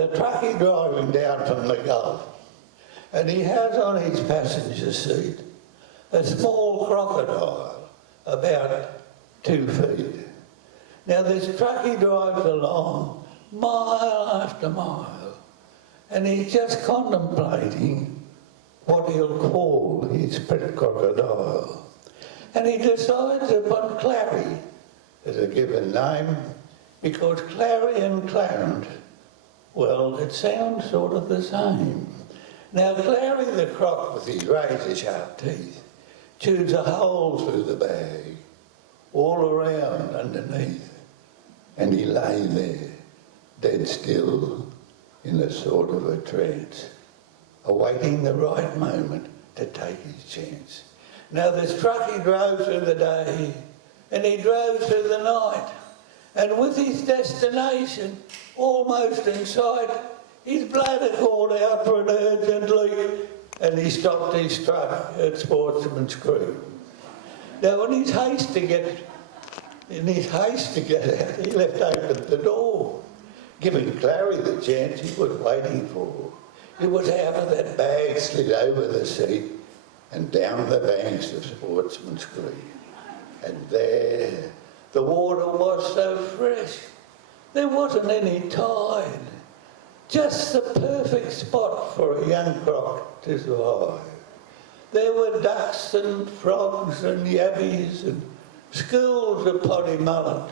a truckie driving down from the Gulf, and he has on his passenger seat a small crocodile about 2 feet. Now this truckie drives along mile after mile, and he's just contemplating what he'll call his pet crocodile. And he decides upon Clarrie as a given name, because Clarrie and Clarence, well, it sounds sort of the same. Now Clarrie the Croc, with his razor-sharp teeth, chews a hole through the bag, all around underneath, and he lay there, dead still, in a sort of a trance, awaiting the right moment to take his chance. Now this truckie drove through the day, and he drove through the night, and with his destination almost in sight, his bladder called out for an urgent leak, and he stopped his truck at Sportsman's Creek. Now in his haste to get out, he left open the door, giving Clarrie the chance he was waiting for. It was out of that bag, slid over the seat, and down the banks of Sportsman's Creek. And there, the water was so fresh, there wasn't any tide. Just the perfect spot for a young croc to survive. There were ducks and frogs and yabbies and schools of potty mullet,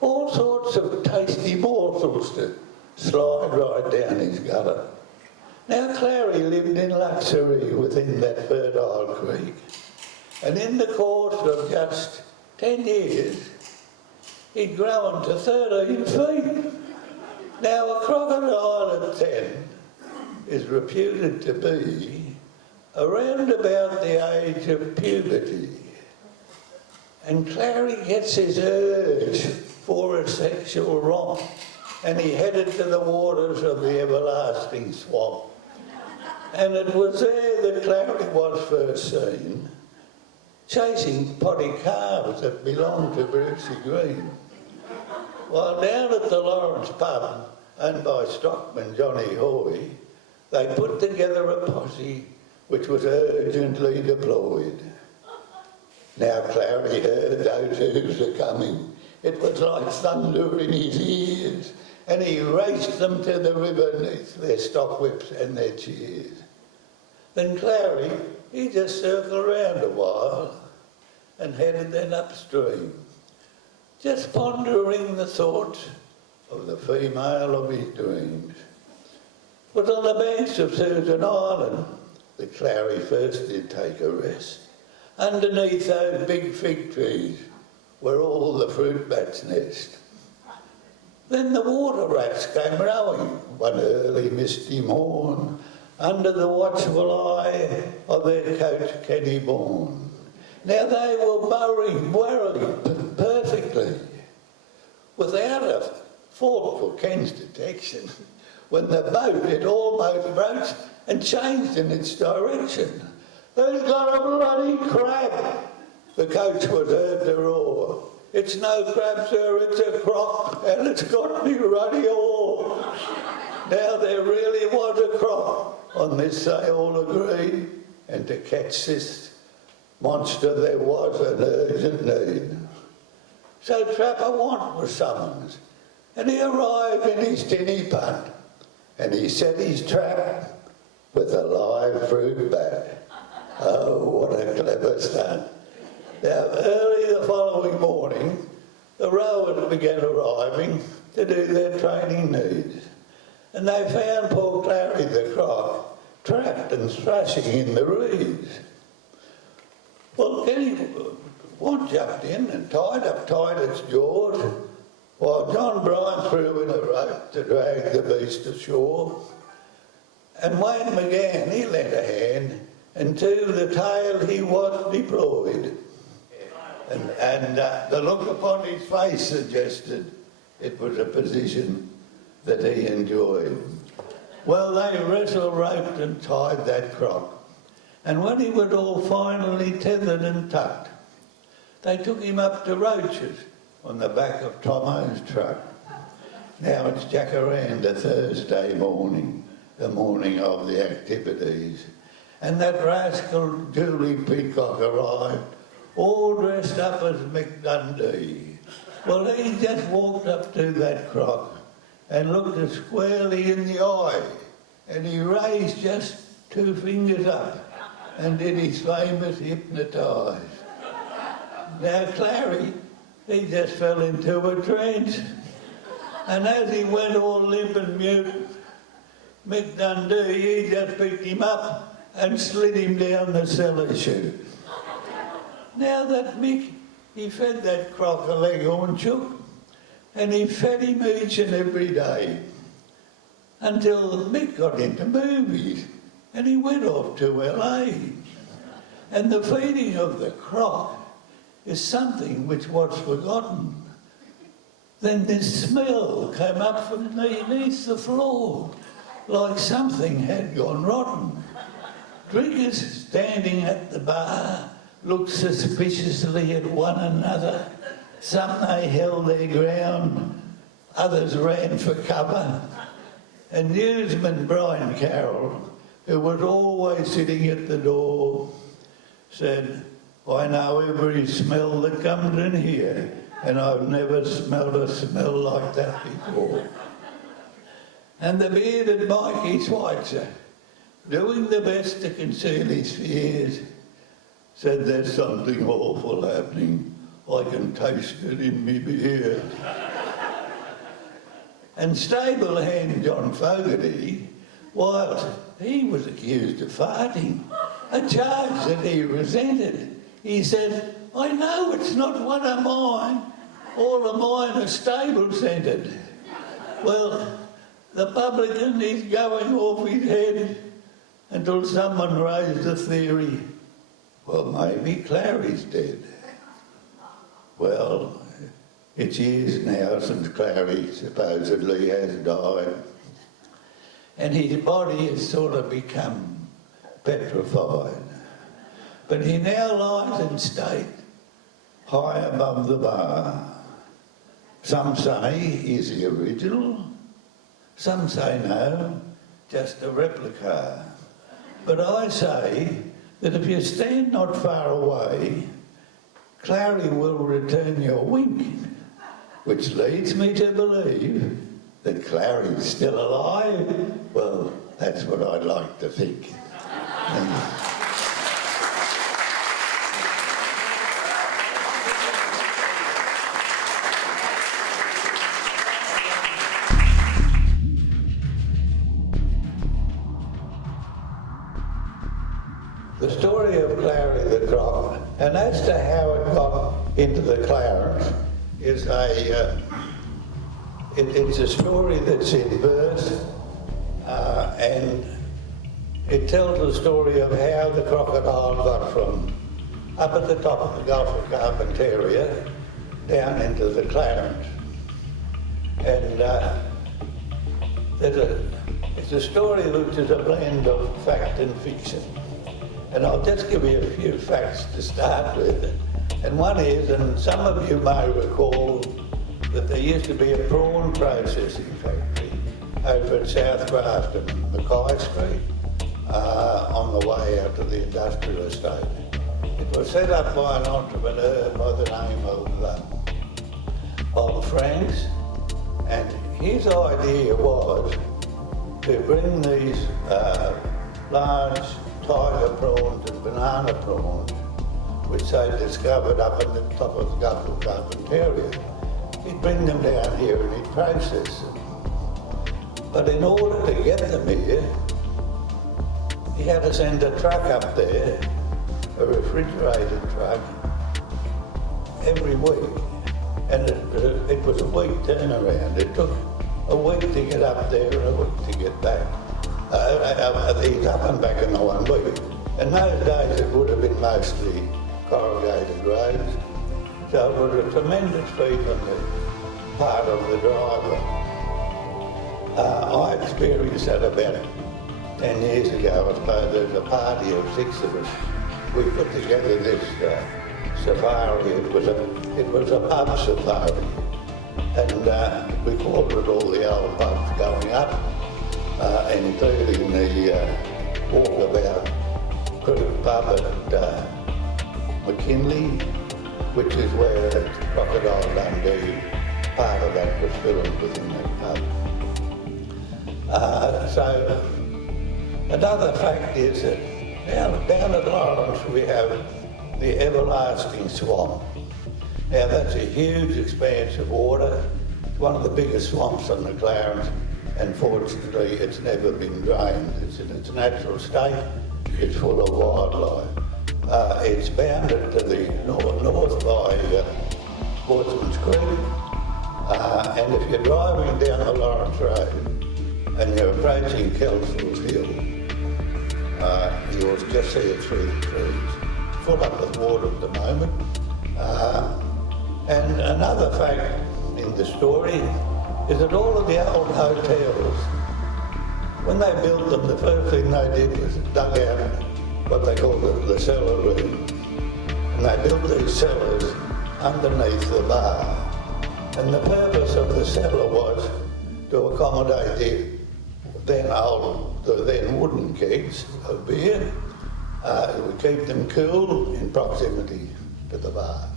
all sorts of tasty morsels to slide right down his gullet. Now Clarrie lived in luxury within that fertile creek, and in the course of just 10 years, he'd grown to 13 feet. Now a crocodile at 10 is reputed to be around about the age of puberty. And Clarrie gets his urge for a sexual romp, and he headed to the waters of the everlasting swamp. And it was there that Clarrie was first seen, chasing potty calves that belonged to Brucey Green. While down at the Lawrence pub, owned by stockman Johnny Hoy, they put together a posse which was urgently deployed. Now Clarrie heard those hoofs are coming. It was like thunder in his ears, and he raced them to the river neath their stock whips and their cheers. Then Clarrie, he just circled round a while and headed then upstream, just pondering the thoughts of the female of his dreams. It was on the banks of Susan Island that Clarrie first did take a rest, underneath those big fig trees where all the fruit bats nest. Then the water rats came rowing one early misty morn, under the watchful eye of their coach Kenny Bourne. Now they were burrowing perfectly, without a fault for Ken's detection, when the boat had almost broached and changed in its direction. "There's got a bloody crab!" the coach was heard to roar. "It's no crab, sir, it's a croc, and it's got me ruddy oar." Now there really was a croc, on this they all agreed, and to catch this monster there was an urgent need. So Trapper Want was summoned, and he arrived in his tinny punt, and he set his trap with a live fruit bat. Oh, what a clever stunt. Now, early the following morning, the rowers began arriving to do their training needs, and they found poor Clarrie the Croc trapped and thrashing in the reeds. Well, Kenny Want jumped in and tied up tight its jaws, while John Bryan threw in a rope to drag the beast ashore. And Wayne McGann, he lent a hand, and to the tail he was deployed. And the look upon his face suggested it was a position that he enjoyed. Well, they wrestled, roped and tied that croc, and when he was all finally tethered and tucked, they took him up to Roches on the back of Tomo's truck. Now it's Jacaranda Thursday morning, the morning of the activities. And that rascal Julie Peacock arrived, all dressed up as Mick Dundee. Well, he just walked up to that croc and looked her squarely in the eye, and he raised just 2 fingers up and did his famous hypnotise. Now Clarrie, he just fell into a trance, and as he went all limp and mute, Mick Dundee, he just picked him up and slid him down the cellar chute. Now that Mick, he fed that croc a leghorn chook, and he fed him each and every day until Mick got into movies and he went off to LA. And the feeding of the croc is something which was forgotten. Then this smell came up from beneath the floor, like something had gone rotten. Drinkers standing at the bar looked suspiciously at one another. Some they held their ground, others ran for cover. And newsman Brian Carroll, who was always sitting at the door, said, "I know every smell that comes in here, and I've never smelled a smell like that before." And the bearded Mikey Schweitzer, doing the best to conceal his fears, said, "There's something awful happening. I can taste it in me beer." And stable hand John Fogarty, whilst he was accused of farting, a charge that he resented, he said, "I know it's not one of mine. All of mine are stable-scented." Well, the publican is going off his head until someone raised the theory, well, maybe Clarrie's dead. Well, it's years now since Clarrie supposedly has died, and his body has sort of become petrified. But he now lies in state, high above the bar. Some say he's the original, some say no, just a replica. But I say that if you stand not far away, Clarrie will return your wink, which leads me to believe that Clarrie's still alive. Well, that's what I'd like to think. The story of Clarrie the Croc, and as to how it got into the Clarence, is it's a story that's in verse, and it tells the story of how the crocodile got from up at the top of the Gulf of Carpentaria down into the Clarence. And it's a story which is a blend of fact and fiction. And I'll just give you a few facts to start with. And one is, and some of you may recall, that there used to be a prawn processing factory over at South Grafton, Mackay Street, on the way out to the industrial estate. It was set up by an entrepreneur by the name of Franks, and his idea was to bring these large tiger prawns and banana prawns, which they discovered up at the top of the Gulf of Carpentaria. He'd bring them down here and he'd process them. But in order to get them here, he had to send a truck up there, a refrigerated truck, every week. And it was a week turnaround. It took a week to get up there and a week to get back. He's up and back in the 1 week. In those days it would have been mostly corrugated roads, so it was a tremendous feat on the part of the driver. I experienced that about 10 years ago. I suppose there was a party of 6 of us. We put together this safari. It was a pub safari, and we called it all the old pubs going up, including the Walkabout Creek pub at McKinley, which is where the Crocodile Dundee, part of that was filmed within that pub. So another fact is that down at Lawrence we have the everlasting swamp. Now that's a huge expanse of water. It's one of the biggest swamps on the Clarence, and fortunately it's never been drained. It's in its natural state. It's full of wildlife. It's bounded to the north by Sportsman's Creek, and if you're driving down the Lawrence Road and you're approaching Kelsall's Hill, you'll just see it through the trees. Full up with water at the moment. And another fact in the story is that all of the old hotels, when they built them, the first thing they did was dug out what they called the cellar room. And they built these cellars underneath the bar. And the purpose of the cellar was to accommodate the then wooden kegs of beer. It would keep them cool in proximity to the bar.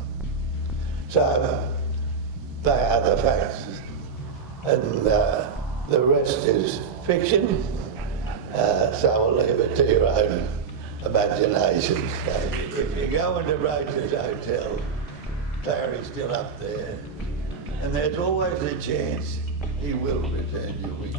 So they are the facts, and the rest is fiction, so I'll leave it to your own imagination. So if you go into Roches Hotel, Clarrie's still up there, and there's always a chance he will return your wish.